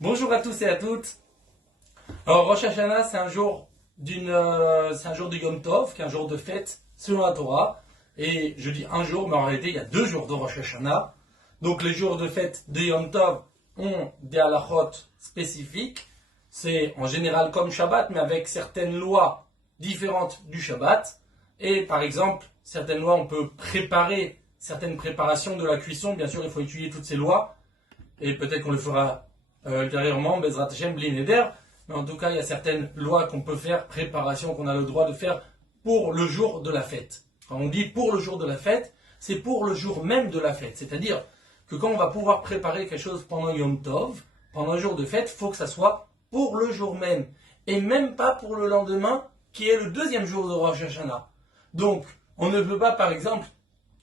Bonjour à tous et à toutes. Alors Rosh Hashanah, c'est un jour de Yom Tov, qui est un jour de fête selon la Torah. Et je dis un jour, mais en réalité il y a 2 jours de Rosh Hashanah. Donc les jours de fête de Yom Tov ont des halachot spécifiques. C'est en général comme Shabbat, mais avec certaines lois différentes du Shabbat. Et par exemple, certaines lois, on peut préparer certaines préparations de la cuisson. Bien sûr, il faut étudier toutes ces lois. Et peut-être qu'on le fera ultérieurement, Bezrat Hashem, Bli Neder. Mais en tout cas, il y a certaines lois qu'on peut faire, préparations qu'on a le droit de faire pour le jour de la fête. Quand on dit pour le jour de la fête, c'est pour le jour même de la fête. C'est-à-dire que quand on va pouvoir préparer quelque chose pendant Yom Tov, pendant un jour de fête, il faut que ça soit pour le jour même. Et même pas pour le lendemain, qui est le deuxième jour de Rosh Hashanah. Donc, on ne peut pas, par exemple,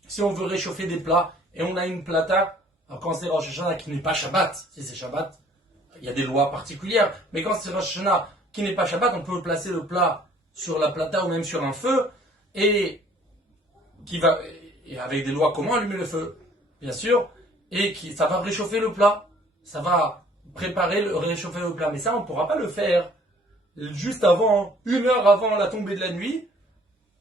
si on veut réchauffer des plats et on a une plata, alors quand c'est Rosh Hashanah qui n'est pas Shabbat, si c'est Shabbat, il y a des lois particulières, mais quand c'est Rosh Hashanah qui n'est pas Shabbat, on peut placer le plat sur la plata ou même sur un feu et avec des lois comment allumer le feu, bien sûr, et ça va réchauffer le plat, ça va réchauffer le plat, mais ça on ne pourra pas le faire juste avant, 1 heure avant la tombée de la nuit,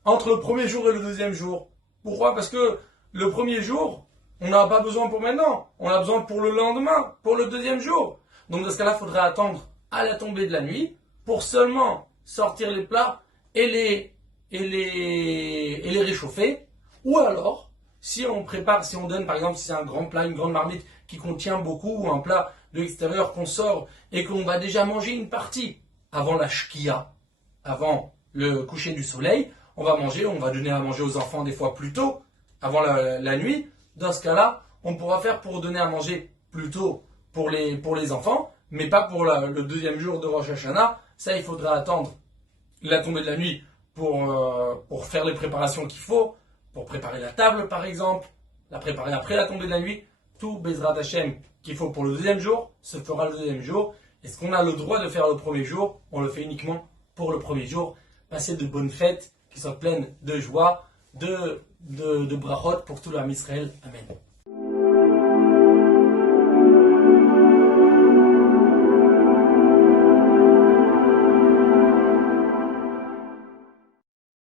entre le premier jour et le deuxième jour. Pourquoi? Parce que le premier jour, on n'a pas besoin pour maintenant. On a besoin pour le lendemain, pour le deuxième jour. Donc dans ce cas-là, il faudrait attendre à la tombée de la nuit pour seulement sortir les plats et les réchauffer. Ou alors, si on donne par exemple, si c'est un grand plat, une grande marmite qui contient beaucoup, ou un plat de l'extérieur qu'on sort et qu'on va déjà manger une partie avant la shkia, avant le coucher du soleil, on va donner à manger aux enfants des fois plus tôt, avant la nuit. Dans ce cas-là, on pourra faire pour donner à manger plus tôt pour les enfants, mais pas pour le deuxième jour de Rosh Hashanah. Ça, il faudra attendre la tombée de la nuit pour faire les préparations qu'il faut, pour préparer la table par exemple, la préparer après la tombée de la nuit. Tout Bezrat Hashem qu'il faut pour le deuxième jour se fera le deuxième jour. Et ce qu'on a le droit de faire le premier jour, on le fait uniquement pour le premier jour. Passer de bonnes fêtes qui soient pleines de joie, de brachot pour tout l'âme Israël. Amen.